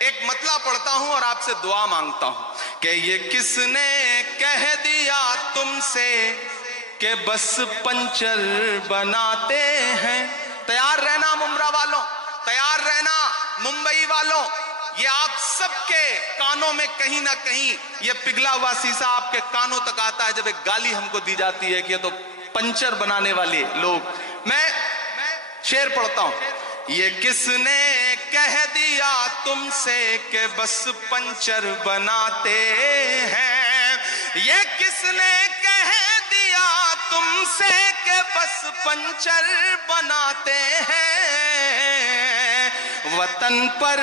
ایک مطلع پڑھتا ہوں اور آپ سے دعا مانگتا ہوں کہ یہ کس نے کہہ دیا تم سے کہ بس پنچر بناتے ہیں. تیار رہنا ممبرا والوں، تیار رہنا ممبئی والوں. یہ آپ سب کے کانوں میں کہیں نہ کہیں یہ پگھلا ہوا سیسا آپ کے کانوں تک آتا ہے جب ایک گالی ہم کو دی جاتی ہے کہ یہ تو پنچر بنانے والے لوگ. میں شعر پڑھتا ہوں. یہ کس نے کہہ دیا تم سے کہ بس پنچر بناتے ہیں. یہ کس نے کہہ دیا تم سے کہ بس پنچر بناتے ہیں. وطن پر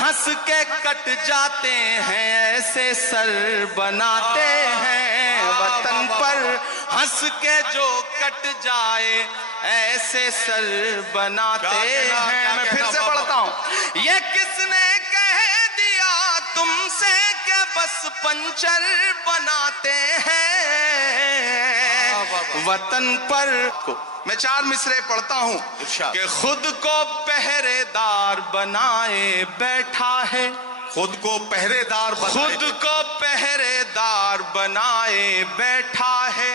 ہنس کے کٹ جاتے ہیں ایسے سر بناتے ہیں. وطن پر ہنس کے جو کٹ جائے ایسے سر بناتے ہیں. میں پھر سے پڑھتا ہوں. یہ کس نے کہہ دیا تم سے کہ بس پنچر بناتے ہیں. وطن پر میں 4 مصرے پڑھتا ہوں کہ خود کو پہرے دار بنائے بیٹھا ہے. خود کو پہرے دار خود کو پہرے دار بنائے بیٹھا ہے.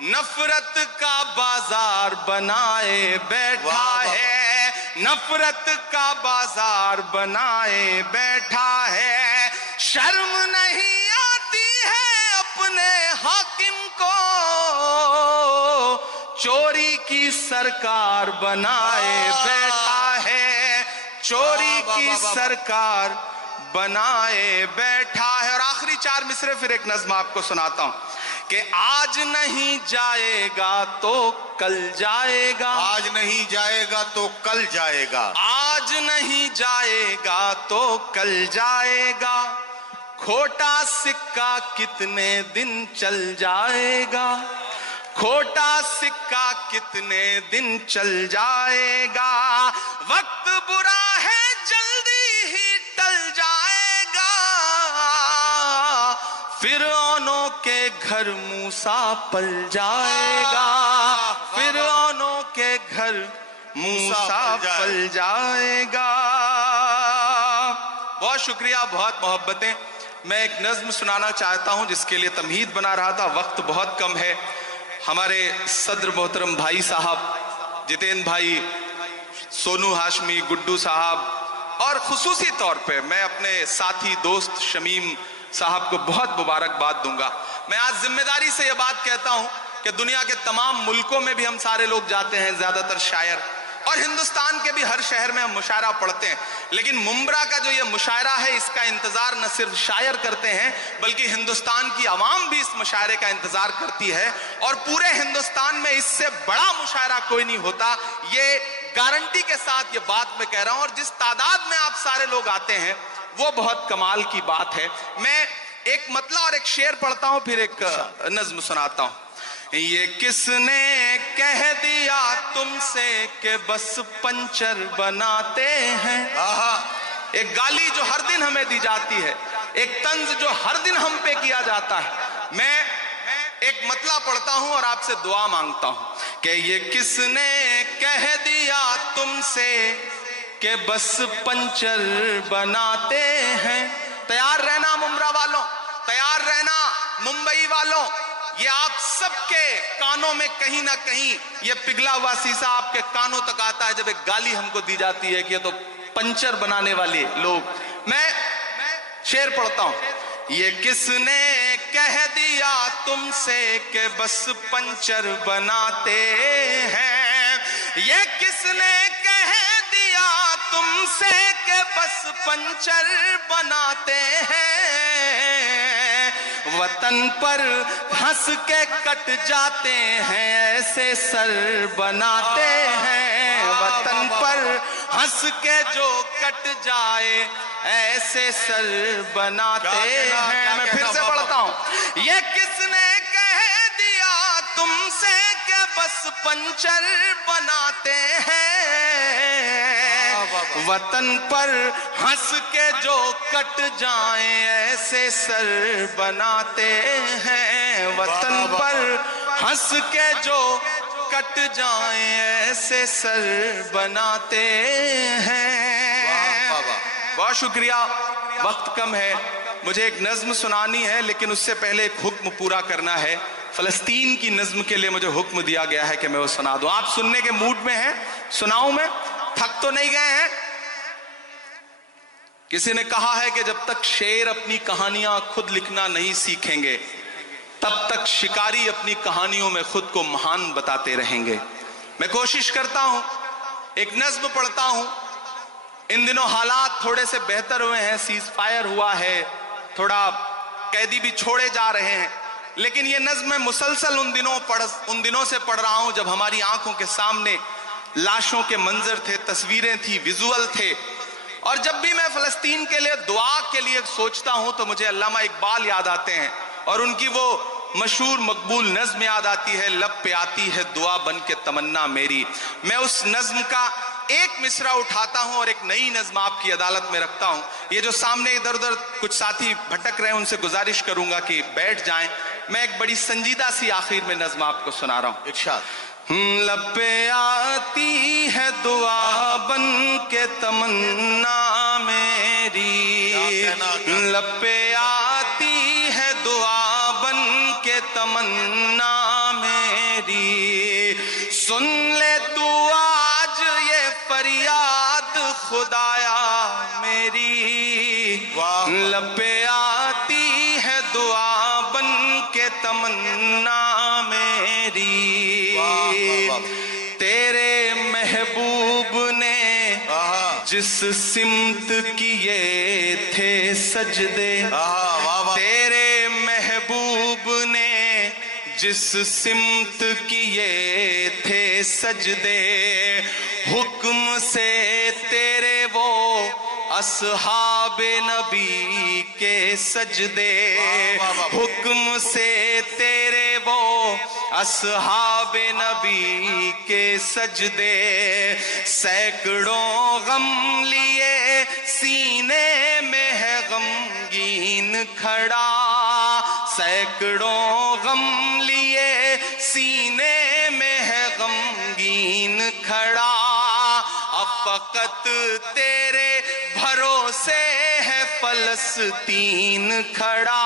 نفرت کا بازار بنائے بیٹھا ہے. نفرت کا بازار بنائے بیٹھا ہے. شرم نہیں آتی ہے اپنے حاکم کو چوری کی سرکار بنائے بیٹھا ہے. چوری کی سرکار بنائے بیٹھا ہے. اور آخری 4 مصرے پھر ایک نظم آپ کو سناتا ہوں کہ آج نہیں جائے گا تو کل جائے گا. آج نہیں جائے گا تو کل جائے گا. آج نہیں جائے گا تو کل جائے گا. کھوٹا سکہ کتنے دن چل جائے گا. کھوٹا سکہ کتنے دن چل جائے گا. وقت برا ہے جلدی ہی ٹل جائے گا. فرعونوں کے گھر موسیٰ پل جائے گا. فرعونوں کے گھر موسیٰ پل جائے گا. بہت شکریہ، بہت محبتیں. میں ایک نظم سنانا چاہتا ہوں جس کے لیے تمہید بنا رہا تھا. وقت بہت کم ہے. ہمارے صدر محترم بھائی صاحب جتین بھائی، سونو ہاشمی، گڈو صاحب، اور خصوصی طور پہ میں اپنے ساتھی دوست شمیم صاحب کو بہت مبارکباد دوں گا. میں آج ذمہ داری سے یہ بات کہتا ہوں کہ دنیا کے تمام ملکوں میں بھی ہم سارے لوگ جاتے ہیں، زیادہ تر شاعر، اور ہندوستان کے بھی ہر شہر میں ہم مشاعرہ پڑھتے ہیں. لیکن ممبرا کا جو یہ مشاعرہ ہے اس کا انتظار نہ صرف شاعر کرتے ہیں بلکہ ہندوستان کی عوام بھی اس مشاعرے کا انتظار کرتی ہے. اور پورے ہندوستان میں اس سے بڑا مشاعرہ کوئی نہیں ہوتا. یہ گارنٹی کے ساتھ یہ بات میں کہہ رہا ہوں. اور جس تعداد میں آپ سارے لوگ آتے ہیں وہ بہت کمال کی بات ہے. میں ایک مطلع اور ایک شعر پڑھتا ہوں پھر ایک نظم سناتا ہوں. یہ کس نے کہہ دیا تم سے کہ بس پنچر بناتے ہیں. ایک گالی جو ہر دن ہمیں دی جاتی ہے، ایک طنز جو ہر دن ہم پہ کیا جاتا ہے. میں ایک مطلع پڑھتا ہوں اور آپ سے دعا مانگتا ہوں کہ یہ کس نے کہہ دیا تم سے کہ بس پنچر بناتے ہیں. تیار رہنا ممبرا والوں، تیار رہنا ممبئی والوں. یہ آپ سب کے کانوں میں کہیں نہ کہیں یہ پگھلا ہوا سیسا آپ کے کانوں تک آتا ہے جب ایک گالی ہم کو دی جاتی ہے کہ یہ تو پنچر بنانے والے لوگ. میں شعر پڑھتا ہوں. یہ کس نے کہہ دیا تم سے کہ بس پنچر بناتے ہیں. یہ کس نے کہہ دیا تم سے کہ بس پنچر بناتے ہیں. وطن پر ہنس کے کٹ جاتے ہیں ایسے سر بناتے ہیں. وطن پر ہنس کے جو کٹ جائے ایسے سر بناتے ہیں. میں پھر سے پڑھتا ہوں. یہ کس نے کہہ دیا تم سے کہ بس پنچر بناتے ہیں. وطن پر ہنس کے جو کٹ جائیں ایسے سر بناتے ہیں. وطن پر ہنس کے جو کٹ جائیں ایسے سر بناتے ہیں. بہت شکریہ. وقت کم ہے, مجھے ایک نظم سنانی ہے, لیکن اس سے پہلے ایک حکم پورا کرنا ہے. فلسطین کی نظم کے لیے مجھے حکم دیا گیا ہے کہ میں وہ سنا دوں. آپ سننے کے موڈ میں ہیں؟ سناؤں میں؟ تھک تو نہیں گئے ہیں؟ کسی نے کہا ہے کہ جب تک شیر اپنی کہانیاں خود لکھنا نہیں سیکھیں گے تب تک شکاری اپنی کہانیوں میں خود کو مہان بتاتے رہیں گے. میں کوشش کرتا ہوں, ایک نظم پڑھتا ہوں. ان دنوں حالات تھوڑے سے بہتر ہوئے ہیں, سیز فائر ہوا ہے, تھوڑا قیدی بھی چھوڑے جا رہے ہیں, لیکن یہ نظم میں مسلسل ان دنوں سے پڑھ رہا ہوں جب ہماری آنکھوں کے سامنے لاشوں کے منظر تھے, تصویریں تھی, ویژول تھے. اور جب بھی میں فلسطین کے لیے دعا کے لیے سوچتا ہوں تو مجھے علامہ اقبال یاد آتے ہیں, اور ان کی وہ مشہور مقبول نظم یاد آتی ہے, لب پہ آتی ہے دعا بن کے تمنا میری. میں اس نظم کا ایک مصرع اٹھاتا ہوں اور ایک نئی نظم آپ کی عدالت میں رکھتا ہوں. یہ جو سامنے ادھر ادھر کچھ ساتھی بھٹک رہے ہیں ان سے گزارش کروں گا کہ بیٹھ جائیں. میں ایک بڑی سنجیدہ سی آخر میں نظم آپ کو سنا رہا ہوں. ارشاد. لب پہ آتی ہے دعا بن کے تمنا میری, لب پہ آتی ہے دعا بن کے تمنا میری, سن لے تو آج یہ فریاد خدایا میری. لب پہ آتی ہے دعا بن کے تمنا میری, تیرے محبوب نے جس سمت کیے تھے سجدے, تیرے محبوب نے جس سمت کیے تھے سجدے, حکم سے تیرے وہ اصحاب نبی کے سجدے, حکم سے تیرے وہ اصحاب نبی کے سجدے. سینکڑوں غم لیے سینے میں ہے غمگین کھڑا, سینکڑوں غم لیے سینے میں ہے غمگین کھڑا. اب فقط تیرے بھروسے ہے فلسطین کھڑا,